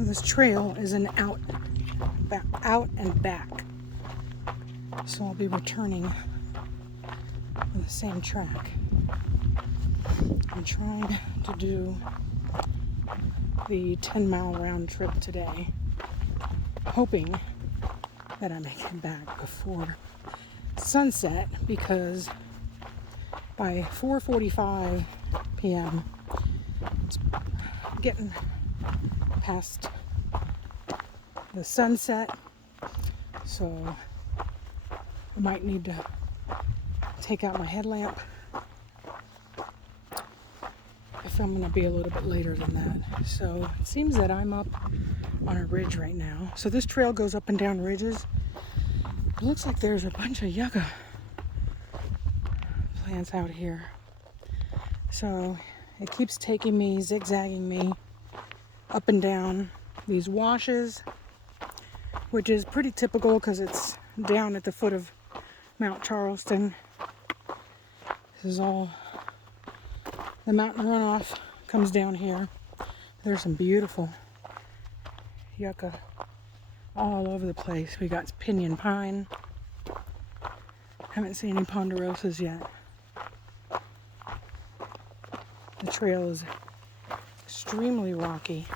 So this trail is an out and back. So I'll be returning on the same track. I'm trying to do the 10-mile round trip today, hoping that I make it back before sunset, because by 4:45 p.m. it's getting past the sunset, so I might need to take out my headlamp if I'm going to be a little bit later than that. So it seems that I'm up on a ridge right now. So this trail goes up and down ridges. It looks like there's a bunch of yucca plants out here. So it keeps taking me, zigzagging me up and down these washes, which is pretty typical because it's down at the foot of Mount Charleston. This is all the mountain runoff comes down here. There's some beautiful yucca all over the place. We got pinyon pine. Haven't seen any ponderosas yet. The trail is extremely rocky.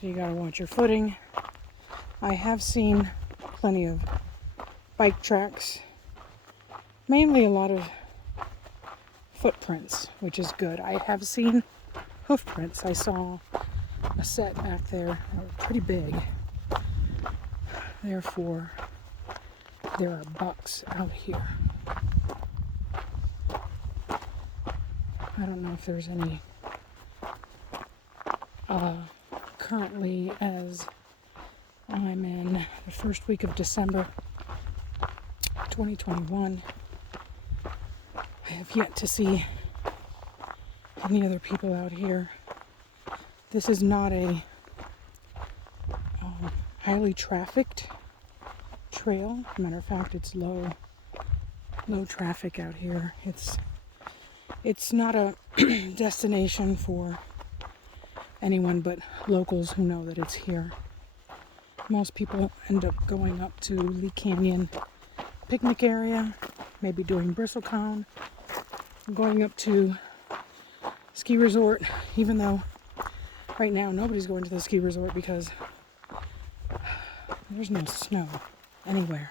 You gotta watch your footing. I have seen plenty of bike tracks, mainly a lot of footprints, which is good. I have seen hoof prints. I saw a set back there that were pretty big. Therefore, there are bucks out here. I don't know if there's any currently, as I'm in the first week of December 2021. I have yet to see any other people out here. This is not a highly trafficked trail. Matter of fact, it's low traffic out here. It's not a destination for anyone but locals who know that it's here. Most people end up going up to Lee Canyon picnic area, maybe doing bristlecone, going up to ski resort, even though right now nobody's going to the ski resort because there's no snow anywhere.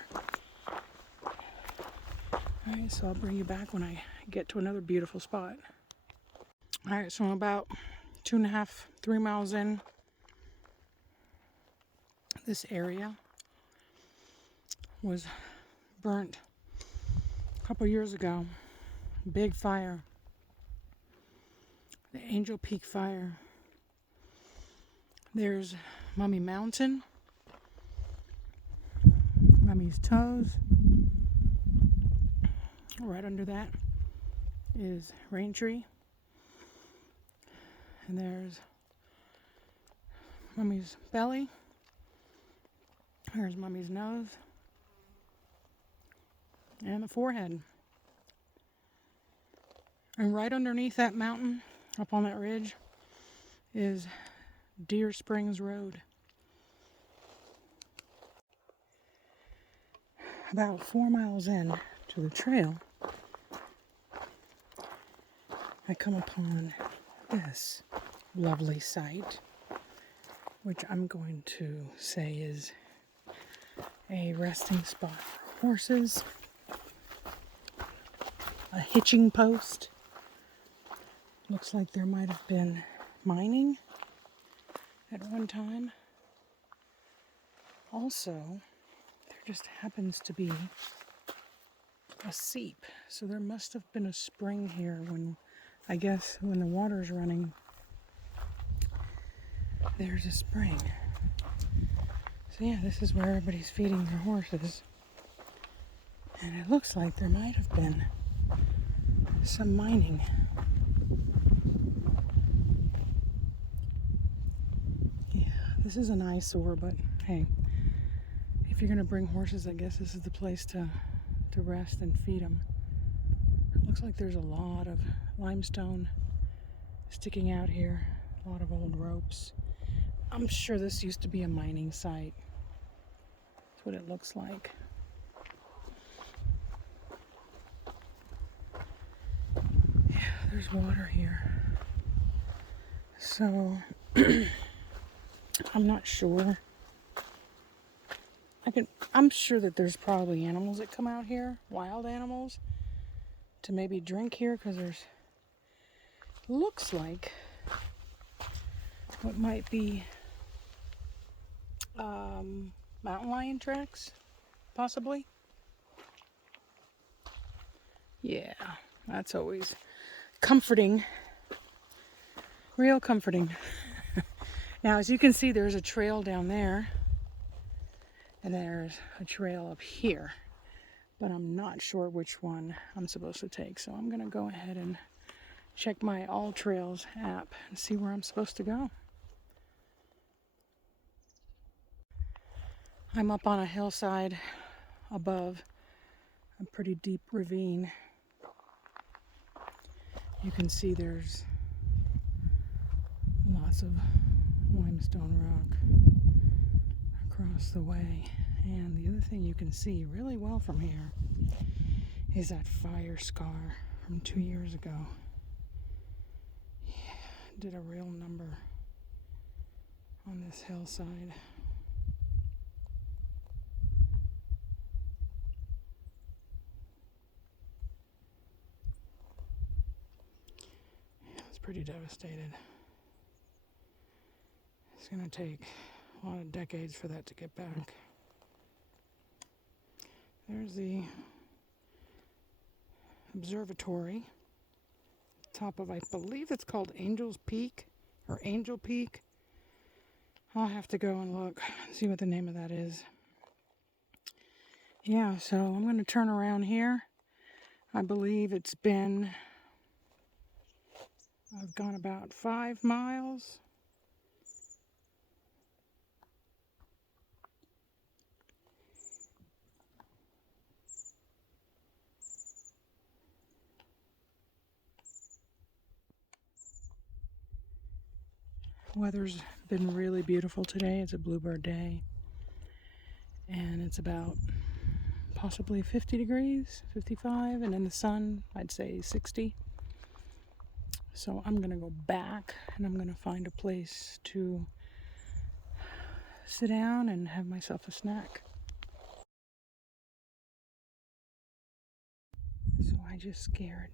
Alright, so I'll bring you back when I get to another beautiful spot. Alright, so I'm about 2.5, 3 miles in. This area was burnt a couple years ago. Big fire. The Angel Peak fire. There's Mummy Mountain. Mummy's Toes. Right under that is Rain Tree. And there's Mummy's Belly. There's Mummy's Nose. And the forehead. And right underneath that mountain, up on that ridge, is Deer Springs Road. About 4 miles in to the trail, I come upon this lovely sight, which I'm going to say is a resting spot for horses, a hitching post. Looks like there might have been mining at one time. Also, there just happens to be a seep. So there must have been a spring here when, I guess, when the water's running, there's a spring. So yeah, this is where everybody's feeding their horses. And it looks like there might have been some mining. Yeah, this is an eyesore, but hey, if you're gonna bring horses, I guess this is the place to rest and feed them. It looks like there's a lot of limestone sticking out here, a lot of old ropes. I'm sure this used to be a mining site. That's what it looks like. Yeah, there's water here. So, I'm not sure. I'm sure that there's probably animals that come out here, wild animals, to maybe drink here, because looks like what might be mountain lion tracks, possibly. Yeah, that's always comforting, real comforting. Now, as you can see, there's a trail down there, and there's a trail up here, but I'm not sure which one I'm supposed to take, so I'm gonna go ahead and check my All Trails app and see where I'm supposed to go. I'm up on a hillside above a pretty deep ravine. You can see there's lots of limestone rock across the way. And the other thing you can see really well from here is that fire scar from 2 years ago. Yeah, did a real number on this hillside. Yeah, it's pretty devastated. It's gonna take a lot of decades for that to get back. There's the observatory, top of, I believe it's called Angel's Peak or Angel Peak. I'll have to go and look, see what the name of that is. Yeah, so I'm going to turn around here. I believe I've gone about 5 miles. Weather's been really beautiful today. It's a bluebird day. And it's about possibly 50 degrees, 55, and in the sun, I'd say 60. So I'm going to go back and I'm going to find a place to sit down and have myself a snack. So I just scared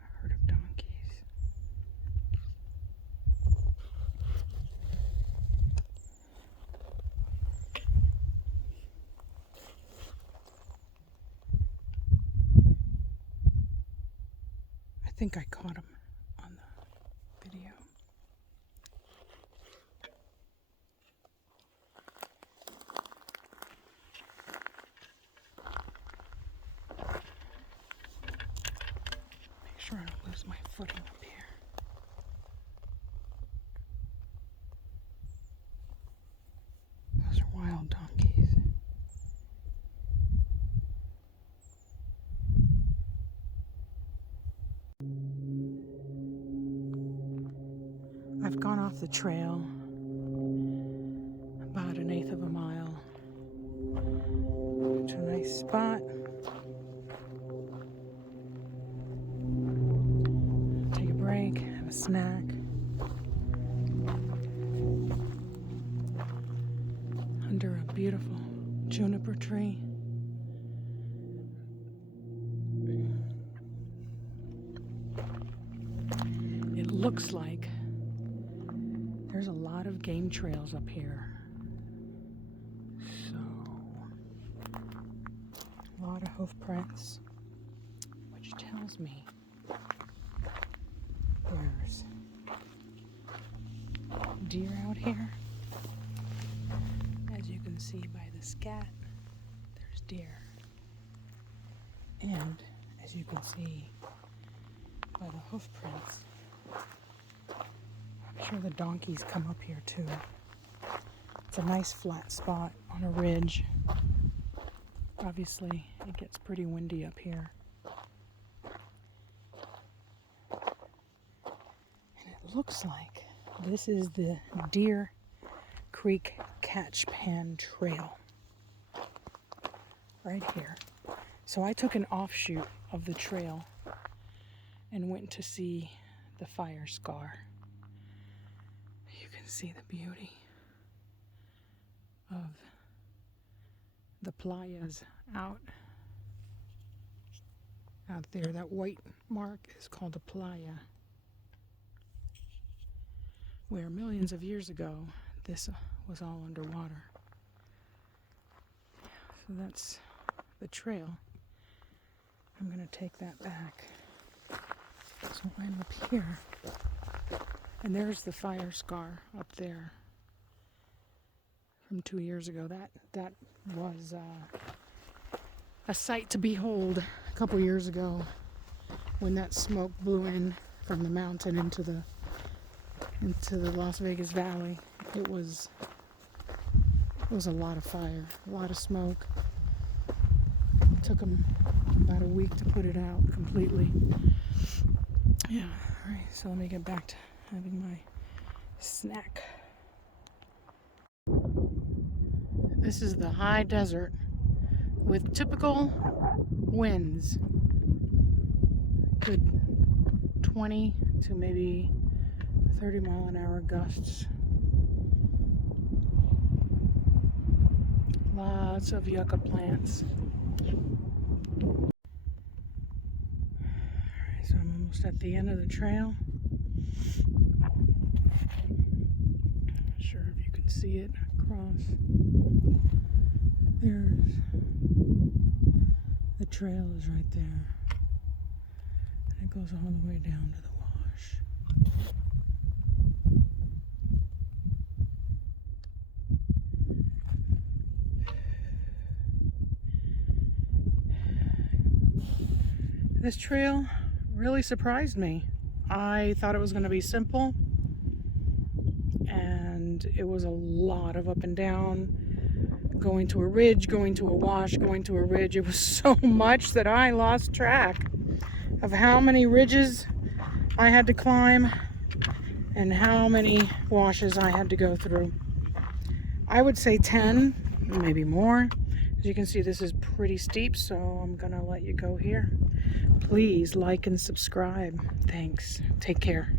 a herd of donkeys. I think I caught them on the video. Make sure I don't lose my footing up here. Those are wild donkeys. I've gone off the trail about 1/8 of a mile to a nice spot. Take a break, have a snack. Under a beautiful juniper tree. It looks like there's a lot of game trails up here. So, a lot of hoof prints, which tells me there's deer out here. As you can see by the scat, there's deer. And as you can see by the hoof prints, I'm sure the donkeys come up here too. It's a nice flat spot on a ridge. Obviously, it gets pretty windy up here. And it looks like this is the deer Creek Catch Pan Trail. Right here. So I took an offshoot of the trail and went to see the fire scar. You can see the beauty of the playas out there. That white mark is called a playa, where millions of years ago this was all underwater. So that's the trail. I'm gonna take that back. So I'm up here, and there's the fire scar up there from 2 years ago. That was a sight to behold a couple years ago when that smoke blew in from the mountain into the Las Vegas Valley. It was a lot of fire, a lot of smoke. It took them about a week to put it out completely. Yeah, all right, so let me get back to having my snack. This is the high desert with typical winds. Good 20 to maybe 30 mile an hour gusts. Lots of yucca plants. Alright, so I'm almost at the end of the trail. Not sure if you can see it across. There's the trail is right there. And it goes all the way down to the wash. This trail really surprised me. I thought it was going to be simple, and it was a lot of up and down, going to a ridge, going to a wash, going to a ridge. It was so much that I lost track of how many ridges I had to climb and how many washes I had to go through. I would say 10, maybe more. As you can see, this is pretty steep, so I'm gonna let you go here. Please like and subscribe. Thanks. Take care.